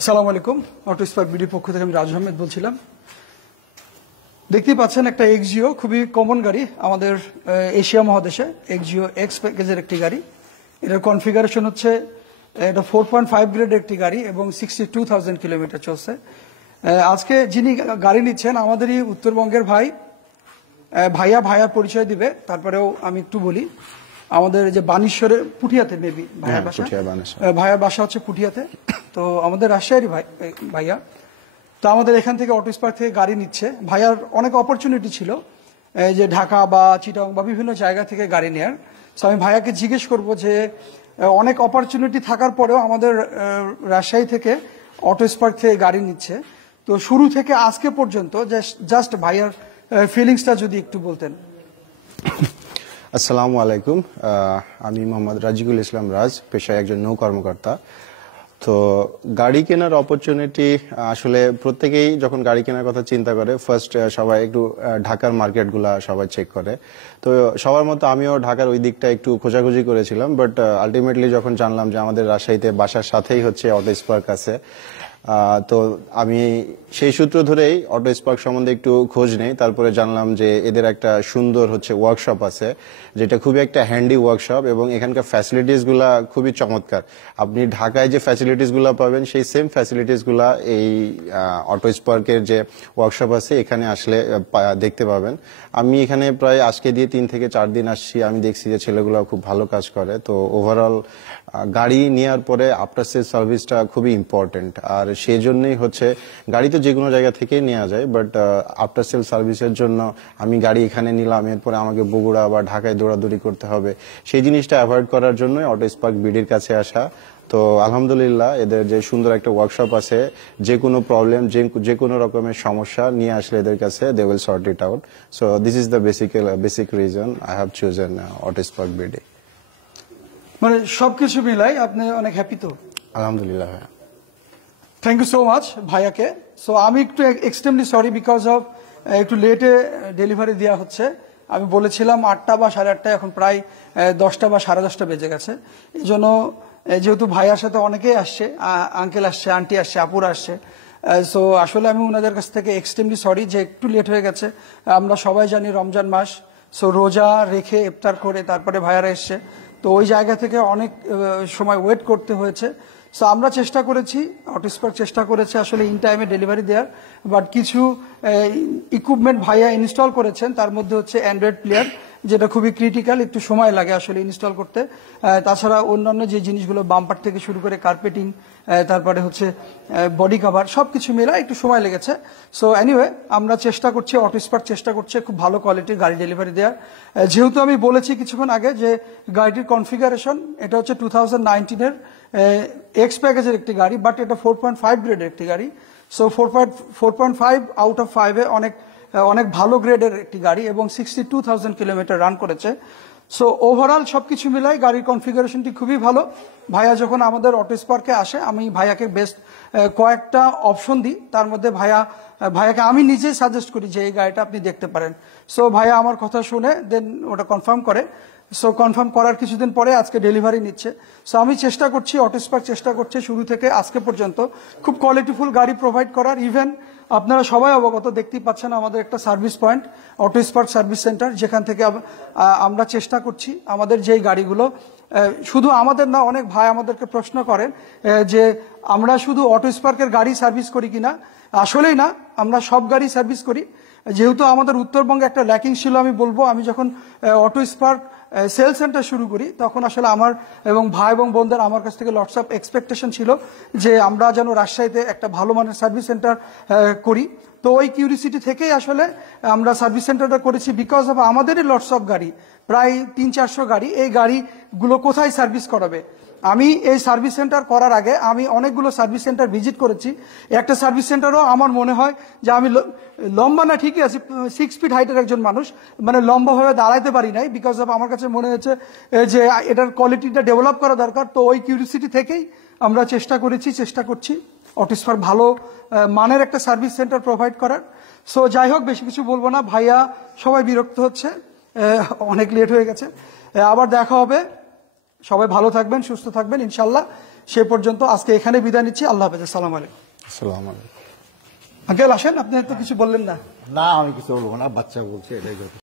আসসালামু আলাইকুম। Auto spark বিডির পক্ষ থেকে আমি রাজু আহমেদ বলছিলাম। দেখতেই পাচ্ছেন একটা এক্সজিও, খুবই কমন গাড়ি আমাদের এশিয়া মহাদেশে। এক্সজিও এক্স প্যাকেজের একটি গাড়ি। এটার কনফিগারেশন হচ্ছে এটা 4.5 গ্রেড একটি গাড়ি এবং 62,000 কিলোমিটার চলছে। আজকে যিনি গাড়ি নিচ্ছেন আমাদেরই উত্তরবঙ্গের ভাইয়া পরিচয় দিবে। তারপরেও আমি একটু বলি, আমাদের যে বানেশ্বরের পুঠিয়াতে মেবি ভাইয়ার বাসা হচ্ছে পুঠিয়াতে। তো আমাদের রাজশাহীর ভাইয়া তো আমাদের এখান থেকে অটো স্পার্ক থেকে গাড়ি নিচ্ছে। ভাইয়ার অনেক অপরচুনিটি ছিল যে ঢাকা বা চিটাং বা বিভিন্ন জায়গা থেকে গাড়ি নেয়ার। তো আমি ভাইয়াকে জিজ্ঞেস করব যে অনেক অপরচুনিটি থাকার পরেও আমাদের রাজশাহী থেকে অটো স্পার্ক থেকে গাড়ি নিচ্ছে, তো শুরু থেকে আজকে পর্যন্ত জাস্ট ভাইয়ার ফিলিংসটা যদি একটু বলতেন। আসসালামু আলাইকুম। আমি মোহাম্মদ রাজিকুল ইসলাম রাজ, পেশায় একজন নৌ কর্মকর্তা। তো গাড়ি কেনার অপরচুনিটি আসলে প্রত্যেকেই যখন গাড়ি কেনার কথা চিন্তা করে ফার্স্ট সবাই একটু ঢাকার মার্কেটগুলা সবাই চেক করে। তো সবার মতো আমিও ঢাকার ওই দিকটা একটু খোঁজাখুঁজি করেছিলাম, বাট আলটিমেটলি যখন জানলাম যে আমাদের রাজশাহীতে বাসার সাথেই হচ্ছে অটো স্পার্ক আছে, তো আমি সেই সূত্র ধরেই অটো স্পার্ক সম্বন্ধে একটু খোঁজ নেই। তারপরে জানলাম যে এদের একটা সুন্দর হচ্ছে ওয়ার্কশপ আছে, যেটা খুবই একটা হ্যান্ডি ওয়ার্কশপ এবং এখানকার ফ্যাসিলিটিস গুলা খুবই চমৎকার। আপনি ঢাকায় যে ফ্যাসিলিটিস গুলা পাবেন সেই সেম ফ্যাসিলিটিস গুলা এই অটো স্পার্কের যে ওয়ার্কশপ আছে এখানে আসলে দেখতে পাবেন। আমি এখানে প্রায় আজকে দিয়ে 3 থেকে 4 দিন আসছি। আমি দেখছি যে ছেলেগুলো খুব ভালো কাজ করে। তো ওভারঅল গাড়ি নেওয়ার পরে আফটার সেল সার্ভিসটা খুবই ইম্পর্টেন্ট, আর সেই জন্যই হচ্ছে গাড়ি তো যে কোনো জায়গা থেকেই নেওয়া যায়, বাট আফটার সেল সার্ভিসের জন্য আমি গাড়ি এখানে নিলাম, এরপরে আমাকে বগুড়া বা ঢাকায় দৌড়াদৌড়ি করতে হবে, সেই জিনিসটা অ্যাভয়েড করার জন্যই অটো স্পার্ক বিডির কাছে আসা। তো আলহামদুলিল্লাহ এদের যে সুন্দর একটা ওয়ার্কশপ আছে, যে কোনো প্রবলেম যে কোনো রকমের সমস্যা নিয়ে আসলে এদের কাছে they will sort it out. So this is the basic reason I have chosen Auto Spark BD. মানে সবকিছু মিলাই আপনি অনেক হ্যাপি তো? আলহামদুলিল্লাহ। থ্যাংক ইউ সো মাচ ভাইয়াকে। সো আমি একটু এক্সট্রিমলি সরি বিকজ অফ একটু লেটে ডেলিভারি দেওয়া হচ্ছে। আমি বলেছিলাম 8টা বা 8:30, এখন প্রায় 10টা বা 10:30 বেজে গেছে। এই জন্য যেহেতু ভাইয়ার সাথে অনেকেই আসছে, আঙ্কেল আসছে, আন্টি আসছে, আপুরা আসছে, সো আসলে আমি ওনাদের কাছ থেকে এক্সট্রিমলি সরি যে একটু লেট হয়ে গেছে। আমরা সবাই জানি রমজান মাস, সো রোজা রেখে ইফতার করে তারপরে ভাইয়ারা এসছে, তো ওই জায়গা থেকে অনেক সময় ওয়েট করতে হয়েছে। সো আমরা চেষ্টা করেছি, অটো স্পার্ক চেষ্টা করেছে আসলে ইন টাইমে ডেলিভারি দেওয়ার, বাট কিছু ইকুইপমেন্ট ভাইয়া ইনস্টল করেছেন, তার মধ্যে হচ্ছে অ্যান্ড্রয়েড প্লেয়ার, যেটা খুবই ক্রিটিক্যাল, একটু সময় লাগে আসলে ইনস্টল করতে। তাছাড়া অন্যান্য যে জিনিসগুলো বাম্পার থেকে শুরু করে কার্পেটিং, তারপরে হচ্ছে বডি কাভার, সবকিছু মিলে একটু সময় লেগেছে। সো এনিওয়ে আমরা চেষ্টা করছি, অটো স্পার্ক চেষ্টা করছে খুব ভালো কোয়ালিটির গাড়ি ডেলিভারি দেওয়ার। যেহেতু আমি বলেছি কিছুক্ষণ আগে যে গাড়িটির কনফিগারেশন এটা হচ্ছে 2019-এর এক্স প্যাকেজের একটি গাড়ি, বাট এটা 4.5 গ্রেডের একটি গাড়ি। সো 4.5 আউট অফ 5-এ অনেক ভালো গ্রেডের একটি গাড়ি এবং 62,000 কিলোমিটার রান করেছে। সো ওভারঅল সবকিছু মিলাই গাড়ির কনফিগারেশনটি খুবই ভালো। ভাইয়া যখন আমাদের অটো স্পার্কে আসে, আমি ভাইয়াকে বেস্ট কয়েকটা অপশন দিই, তার মধ্যে ভাইয়াকে আমি নিজে সাজেস্ট করি যে এই গাড়িটা আপনি দেখতে পারেন। সো ভাইয়া আমার কথা শুনে দেন ওটা কনফার্ম করে। সো কনফার্ম করার কিছুদিন পরে আজকে ডেলিভারি নিচ্ছে। সো আমি চেষ্টা করছি, অটো স্পার্ক চেষ্টা করছে শুরু থেকে আজকে পর্যন্ত খুব কোয়ালিটিফুল গাড়ি প্রোভাইড করার। ইভেন আপনারা সবাই অবগত, দেখতেই পাচ্ছেন আমাদের একটা service point auto spark service centre, যেখান থেকে আমরা চেষ্টা করছি আমাদের যেই গাড়িগুলো, শুধু আমাদের না, অনেক ভাই আমাদেরকে প্রশ্ন করেন যে আমরা শুধু অটো স্পার্কের গাড়ি সার্ভিস করি কিনা। আসলেই না, আমরা সব গাড়ি সার্ভিস করি। যেহেতু আমাদের উত্তরবঙ্গে একটা ল্যাকিং ছিল, আমি বলবো, আমি যখন অটো স্পার্ক সেল সেন্টার শুরু করি তখন আসলে আমার এবং ভাই এবং বোনদের আমার কাছ থেকে লটস অফ এক্সপেকটেশন ছিল যে আমরা যেন রাজশাহীতে একটা ভালো মানের সার্ভিস সেন্টার করি। তো ওই কিউরিসিটি থেকেই আসলে আমরা সার্ভিস সেন্টারটা করেছি, বিকজ অফ আমাদেরই লটস অফ গাড়ি, প্রায় 300-400 গাড়ি। এই গাড়িগুলো কোথায় সার্ভিস করাবে? আমি এই সার্ভিস সেন্টার করার আগে আমি অনেকগুলো সার্ভিস সেন্টার ভিজিট করেছি। একটা সার্ভিস সেন্টারও আমার মনে হয় যে আমি লম্বা না, ঠিকই আছি, 6 ফিট হাইটের একজন মানুষ, মানে লম্বাভাবে দাঁড়াইতে পারি নাই, বিকজ অফ আমার কাছে মনে হয়েছে যে এটার কোয়ালিটিটা ডেভেলপ করা দরকার। তো ওই কিউরিসিটি থেকেই আমরা চেষ্টা করছি অটো স্পার্ক ভালো মানের একটা সার্ভিস সেন্টার প্রোভাইড করার। সো যাই হোক, বেশি কিছু বলবো না, ভাইয়া সবাই বিরক্ত হচ্ছে, অনেক লেট হয়ে গেছে। আবার দেখা হবে, সবাই ভালো থাকবেন, সুস্থ থাকবেন ইনশাল্লাহ। সে পর্যন্ত আজকে এখানে বিদায় নিচ্ছি। আল্লাহ হাফেজ, আসসালামু আলাইকুম। আসসালামু আলাইকুম। আঙ্কেল আসেন, আপনি তো কিছু বললেন না। না, আমি কিছু বলবো না, বাচ্চা বলছে এটাই যথেষ্ট।